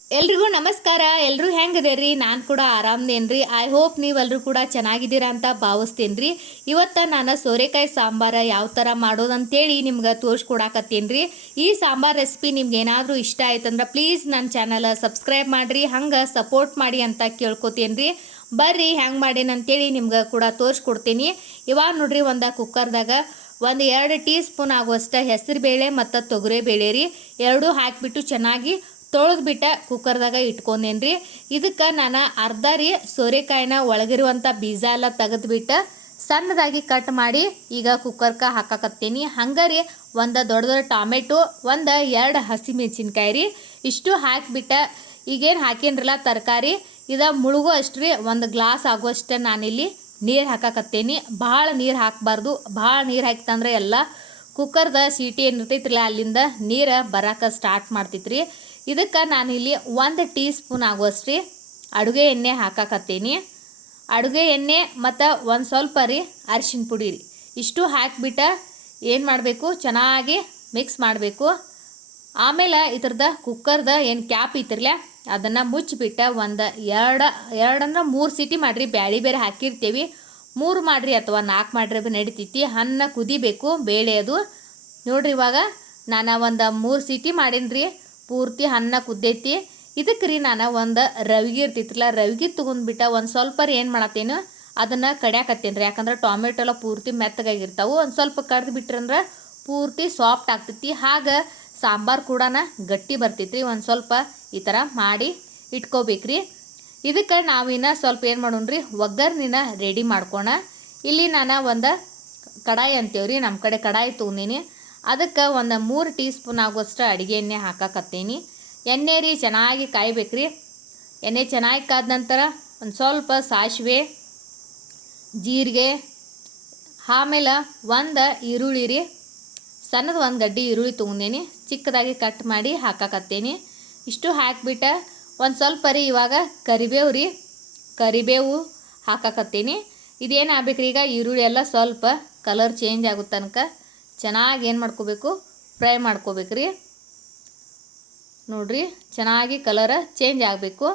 ಎಲ್ರಿಗೂ ನಮಸ್ಕಾರ. ಎಲ್ಲರೂ ಹೆಂಗದೇರಿ? ನಾನು ಕೂಡ ಆರಾಮ್ದೇನ್ರಿ. ಐ ಹೋಪ್ ನೀವೆಲ್ಲರೂ ಕೂಡ ಚೆನ್ನಾಗಿದ್ದೀರಾ ಅಂತ ಭಾವಿಸ್ತೇನ್ರಿ. ಇವತ್ತು ನಾನು ಸೋರೆಕಾಯಿ ಸಾಂಬಾರ ಯಾವ ಥರ ಮಾಡೋದಂತೇಳಿ ನಿಮ್ಗೆ ತೋರಿಸ್ಕೊಡಾಕತ್ತೇನ್ರಿ. ಈ ಸಾಂಬಾರ್ ರೆಸಿಪಿ ನಿಮ್ಗೆ ಏನಾದರೂ ಇಷ್ಟ ಆಯ್ತಂದ್ರೆ ಪ್ಲೀಸ್ ನನ್ನ ಚಾನಲ್ ಸಬ್ಸ್ಕ್ರೈಬ್ ಮಾಡಿರಿ, ಹಂಗೆ ಸಪೋರ್ಟ್ ಮಾಡಿ ಅಂತ ಕೇಳ್ಕೊತೇನ್ರಿ. ಬರ್ರಿ, ಹೆಂಗೆ ಮಾಡೇನಂತೇಳಿ ನಿಮ್ಗೆ ಕೂಡ ತೋರಿಸ್ಕೊಡ್ತೀನಿ. ಇವಾಗ ನೋಡ್ರಿ ಒಂದು ಕುಕ್ಕರ್ದಾಗ ಒಂದು ಎರಡು ಟೀ ಸ್ಪೂನ್ ಆಗುವಷ್ಟು ಹೆಸರು ಬೇಳೆ ಮತ್ತು ತೊಗರಿ ಬೇಳೆ ರೀ ಎರಡೂ ಹಾಕಿಬಿಟ್ಟು ಚೆನ್ನಾಗಿ ತೊಳೆದ್ಬಿಟ್ಟು ಕುಕ್ಕರ್ದಾಗ ಇಟ್ಕೊಂಡೇನ್ರಿ? ಇದಕ್ಕೆ ನಾನು ಅರ್ಧ ರೀ ಸೋರೆಕಾಯಿನ ಒಳಗಿರುವಂಥ ಬೀಜ ಎಲ್ಲ ತೆಗೆದ್ಬಿಟ್ಟು ಸಣ್ಣದಾಗಿ ಕಟ್ ಮಾಡಿ ಈಗ ಕುಕ್ಕರ್ಗೆ ಹಾಕಾಕತ್ತೀನಿ. ರೀ ಒಂದು ದೊಡ್ಡ ದೊಡ್ಡ ಟೊಮೆಟೊ, ಒಂದು ಎರಡು ಹಸಿಮೆಣಸಿನ್ಕಾಯಿ ರೀ. ಇಷ್ಟು ಹಾಕಿಬಿಟ್ಟು ಈಗೇನು ಹಾಕೇನ್ರಲ್ಲ ತರಕಾರಿ? ಇದು ಮುಳುಗೋ ಅಷ್ಟು ರೀ, ಒಂದು ಗ್ಲಾಸ್ ಆಗುವಷ್ಟು ನಾನಿಲ್ಲಿ ನೀರು ಹಾಕಕತ್ತೀನಿ. ಭಾಳ ನೀರು ಹಾಕಬಾರ್ದು. ಭಾಳ ನೀರು ಹಾಕಿತಂದ್ರೆ ಎಲ್ಲ ಕುಕ್ಕರ್ದ ಸೀಟಿ ಏನು ಇರ್ತೈತ್ರಲ್ಲ, ಅಲ್ಲಿಂದ ನೀರು ಬರಕ್ಕೆ ಸ್ಟಾರ್ಟ್ ಮಾಡ್ತೈತ್ರಿ. ಇದಕ್ಕೆ ನಾನಿಲ್ಲಿ ಒಂದು ಟೀ ಸ್ಪೂನ್ ಆಗುವಷ್ಟು ರೀ ಅಡುಗೆ ಎಣ್ಣೆ ಹಾಕಾಕತ್ತೀನಿ. ಅಡುಗೆ ಎಣ್ಣೆ ಮತ್ತು ಒಂದು ಸ್ವಲ್ಪ ರೀ ಅರಿಶಿನ ಪುಡಿ ರೀ. ಇಷ್ಟು ಹಾಕಿಬಿಟ್ಟು ಏನು ಮಾಡಬೇಕು? ಚೆನ್ನಾಗಿ ಮಿಕ್ಸ್ ಮಾಡಬೇಕು. ಆಮೇಲೆ ಇದ್ರದ ಕುಕ್ಕರ್ದ ಏನು ಕ್ಯಾಪ್ ಇತ್ತಿರಲ್ಲ ಅದನ್ನು ಮುಚ್ಚಿಬಿಟ್ಟು ಒಂದು ಎರಡು ಎರಡಂದ್ರೆ ಮೂರು ಸೀಟಿ ಮಾಡಿರಿ. ಬ್ಯಾಳಿ ಬೇರೆ ಹಾಕಿರ್ತೀವಿ. ಮೂರು ಮಾಡಿರಿ ಅಥವಾ ನಾಲ್ಕು ಮಾಡಿರಿ ನಡಿತೈತಿ. ಅನ್ನ ಕುದಿಬೇಕು ಬೇಳೆ ಅದು. ನೋಡ್ರಿ ಇವಾಗ ನಾನು ಒಂದು ಮೂರು ಸೀಟಿ ಮಾಡೀನಿ ಪೂರ್ತಿ ಅನ್ನ ಕುದ್ದೈತಿ. ಇದಕ್ಕೆ ರೀ ನಾನು ಒಂದು ರವಿಗೆ ಇರ್ತಿತ್ತಲ್ಲ ರವಿಗೆ ತೊಗೊಂಡ್ಬಿಟ್ಟ ಒಂದು ಸ್ವಲ್ಪ ರೀ ಏನು ಮಾಡತ್ತೇನು, ಅದನ್ನು ಕಡ್ಯಾಕತ್ತೇನೆ ರೀ ಯಾಕಂದ್ರೆ ಟೊಮೆಟೊ ಎಲ್ಲ ಪೂರ್ತಿ ಮೆತ್ತಗಾಗಿರ್ತಾವೆ. ಒಂದು ಸ್ವಲ್ಪ ಕಡ್ದು ಬಿಟ್ರಂದ್ರೆ ಪೂರ್ತಿ ಸಾಫ್ಟ್ ಆಗ್ತೈತಿ. ಹಾಗೆ ಸಾಂಬಾರು ಕೂಡ ಗಟ್ಟಿ ಬರ್ತೈತ್ರಿ. ಒಂದು ಸ್ವಲ್ಪ ಈ ಥರ ಮಾಡಿ ಇಟ್ಕೋಬೇಕ್ರಿ. ಇದಕ್ಕೆ ನಾವಿನ್ನ ಸ್ವಲ್ಪ ಏನು ಮಾಡೋಣ ರೀ ಒಗ್ಗರ್ನಿನ ರೆಡಿ ಮಾಡ್ಕೋಣ. ಇಲ್ಲಿ ನಾನು ಒಂದು ಕಡಾಯಿ ಅಂತೀವ್ರಿ. ನಮ್ಮ ಕಡೆ ಕಡಾಯಿ ತೊಗೊಂಡೀನಿ ಅದಕ್ಕೆ ಒಂದು ಮೂರು ಟೀ ಸ್ಪೂನ್ ಆಗುವಷ್ಟು ಅಡುಗೆ ಎಣ್ಣೆ ಹಾಕಕತ್ತೀನಿ. ಎಣ್ಣೆ ರೀ ಚೆನ್ನಾಗಿ ಕಾಯ್ಬೇಕ್ರಿ. ಎಣ್ಣೆ ಚೆನ್ನಾಗಿ ಕಾದ ನಂತರ ಒಂದು ಸ್ವಲ್ಪ ಸಾಸಿವೆ, ಜೀರಿಗೆ, ಆಮೇಲೆ ಒಂದು ಈರುಳ್ಳಿ ರೀ. ಸಣ್ಣದ ಒಂದು ಗಡ್ಡಿ ಈರುಳ್ಳಿ ತೊಗೊಂಡೇನಿ. ಚಿಕ್ಕದಾಗಿ ಕಟ್ ಮಾಡಿ ಹಾಕಕತ್ತೀನಿ. ಇಷ್ಟು ಹಾಕಿಬಿಟ್ಟ ಒಂದು ಸ್ವಲ್ಪ ರೀ ಇವಾಗ ಕರಿಬೇವು ರೀ. ಕರಿಬೇವು ಹಾಕಕತ್ತೀನಿ. ಇದೇನು ಆಗ್ಬೇಕ್ರಿ ಈಗ ಈರುಳ್ಳಿ ಎಲ್ಲ ಸ್ವಲ್ಪ ಕಲರ್ ಚೇಂಜ್ ಆಗೋ ತನಕ ಚೆನ್ನಾಗಿ ಏನು ಮಾಡ್ಕೋಬೇಕು? ಫ್ರೈ ಮಾಡ್ಕೋಬೇಕ್ರಿ. ನೋಡಿರಿ, ಚೆನ್ನಾಗಿ ಕಲರ್ ಚೇಂಜ್ ಆಗಬೇಕು.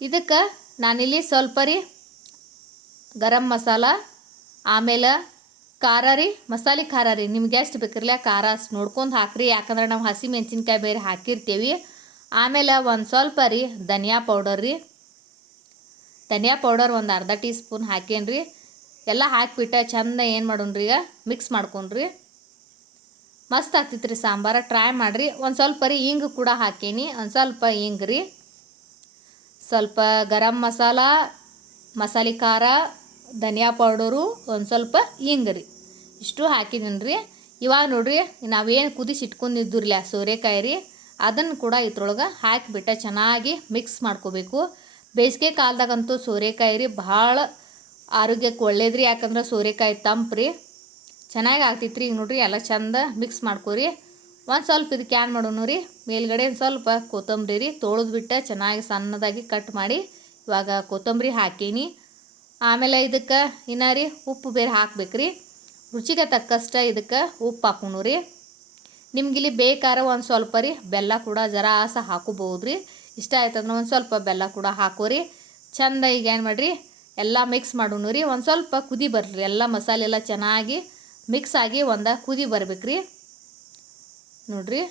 ಇದಕ್ಕೆ ನಾನಿಲ್ಲಿ ಸ್ವಲ್ಪ ರೀ ಗರಂ ಮಸಾಲ, ಆಮೇಲೆ ಖಾರ ರೀ, ಮಸಾಲೆ ಖಾರ ರೀ. ನಿಮ್ಗೆ ಎಷ್ಟು ಬೇಕಿರಲ್ಲ ಖಾರ ಅಷ್ಟು ನೋಡ್ಕೊಂಡು ಹಾಕ್ರಿ. ಯಾಕಂದ್ರೆ ನಾವು ಹಸಿ ಮೆಣಸಿನ್ಕಾಯಿ ಬೇರೆ ಹಾಕಿರ್ತೀವಿ. ಆಮೇಲೆ ಒಂದು ಸ್ವಲ್ಪ ರೀ ಧನಿಯಾ ಪೌಡರ್ ರೀ. ಧನಿಯಾ ಪೌಡರ್ ಒಂದು ಅರ್ಧ ಟೀ ಸ್ಪೂನ್ ಹಾಕೇನ್ರಿ. ಎಲ್ಲ ಹಾಕಿಬಿಟ್ಟು ಚಂದ ಏನು ಮಾಡೋಣ್ರಿ ಈಗ? ಮಿಕ್ಸ್ ಮಾಡ್ಕೊಂಡ್ರಿ. ಮಸ್ತ್ ಆಗ್ತಿತ್ತು ರೀ ಸಾಂಬಾರ. ಟ್ರೈ ಮಾಡಿರಿ. ಒಂದು ಸ್ವಲ್ಪ ರೀ ಹಿಂಗೆ ಕೂಡ ಹಾಕೀನಿ. ಒಂದು ಸ್ವಲ್ಪ ಹಿಂಗೆ ರೀ. ಸ್ವಲ್ಪ ಗರಂ ಮಸಾಲ, ಮಸಾಲೆ ಖಾರ, ಧನಿಯಾ ಪೌಡರು, ಒಂದು ಸ್ವಲ್ಪ ಹಿಂಗೆ ರೀ. ಇಷ್ಟು ಹಾಕಿದ್ದೀನಿ ರೀ. ಇವಾಗ ನೋಡ್ರಿ ನಾವೇನು ಕುದಿಸಿ ಇಟ್ಕೊಂಡಿದ್ದುರ್ಲ ಸೋರೆಕಾಯಿ ರೀ ಅದನ್ನು ಕೂಡ ಇದ್ರೊಳಗೆ ಹಾಕಿಬಿಟ್ಟು ಚೆನ್ನಾಗಿ ಮಿಕ್ಸ್ ಮಾಡ್ಕೋಬೇಕು. ಬೇಸಿಗೆ ಕಾಲದಾಗಂತೂ ಸೋರೆಕಾಯಿ ರೀ ಭಾಳ ಆರೋಗ್ಯಕ್ಕೆ ಒಳ್ಳೇದ್ರಿ. ಯಾಕಂದ್ರೆ ಸೋರೆಕಾಯಿ ತಂಪು ರೀ. ಚೆನ್ನಾಗಿ ಆಗ್ತಿತ್ತು ರೀ ಈಗ ನೋಡ್ರಿ ಎಲ್ಲ ಚಂದ ಮಿಕ್ಸ್ ಮಾಡ್ಕೊರಿ. ಒಂದು ಸ್ವಲ್ಪ ಇದಕ್ಕೆ ಕ್ಯಾನ್ ಮಾಡೋಣ ರೀ. ಮೇಲ್ಗಡೆ ಸ್ವಲ್ಪ ಕೊತ್ತಂಬರಿ ರೀ ತೊಳೆದ್ಬಿಟ್ಟು ಚೆನ್ನಾಗಿ ಸಣ್ಣದಾಗಿ ಕಟ್ ಮಾಡಿ ಇವಾಗ ಕೊತ್ತಂಬರಿ ಹಾಕೀನಿ. ಆಮೇಲೆ ಇದಕ್ಕೆ ಇನ್ನ ರೀ ಉಪ್ಪು ಬೇರೆ ಹಾಕ್ಬೇಕು ರೀ. ರುಚಿಗೆ ತಕ್ಕಷ್ಟು ಇದಕ್ಕೆ ಉಪ್ಪು ಹಾಕೋಣ ರೀ. ನಿಮ್ಗಿಲ್ಲಿ ಬೇಕಾರ ಒಂದು ಸ್ವಲ್ಪ ರೀ ಬೆಲ್ಲ ಕೂಡ ಜರಾಸ ಹಾಕೋಬೋದು ರೀ. ಇಷ್ಟ ಆಯ್ತಂದ್ರೆ ಒಂದು ಸ್ವಲ್ಪ ಬೆಲ್ಲ ಕೂಡ ಹಾಕೋರಿ. ಚಂದ ಈಗ ಏನು ಮಾಡಿರಿ? ಎಲ್ಲ ಮಿಕ್ಸ್ ಮಾಡೋಣ ರೀ. ಒಂದು ಸ್ವಲ್ಪ ಕುದಿ ಬರ್ರಿ. ಎಲ್ಲ ಮಸಾಲೆ ಎಲ್ಲ ಚೆನ್ನಾಗಿ ಮಿಕ್ಸ್ ಆಗಿ ಒಂದು ಕುದಿ ಬರ್ಬೇಕು ರೀ ನೋಡ್ರಿ,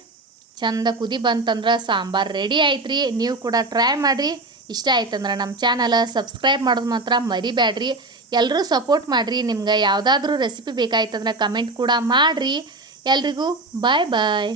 ಚಂದ ಕುದಿ ಬಂತಂದ್ರೆ ಸಾಂಬಾರು ರೆಡಿ ಆಯ್ತು ನೀವು ಕೂಡ ಟ್ರೈ ಮಾಡಿರಿ. ಇಷ್ಟ ಆಯ್ತಂದ್ರೆ ನಮ್ಮ ಚಾನಲ್ ಸಬ್ಸ್ಕ್ರೈಬ್ ಮಾಡೋದು ಮಾತ್ರ ಮರಿಬೇಡ್ರಿ ಎಲ್ಲರೂ ಸಪೋರ್ಟ್ ಮಾಡಿರಿ. ನಿಮ್ಗೆ ಯಾವುದಾದ್ರೂ ರೆಸಿಪಿ ಬೇಕಾಯ್ತಂದ್ರೆ ಕಮೆಂಟ್ ಕೂಡ ಮಾಡಿರಿ. ಎಲ್ರಿಗೂ ಬಾಯ್ ಬಾಯ್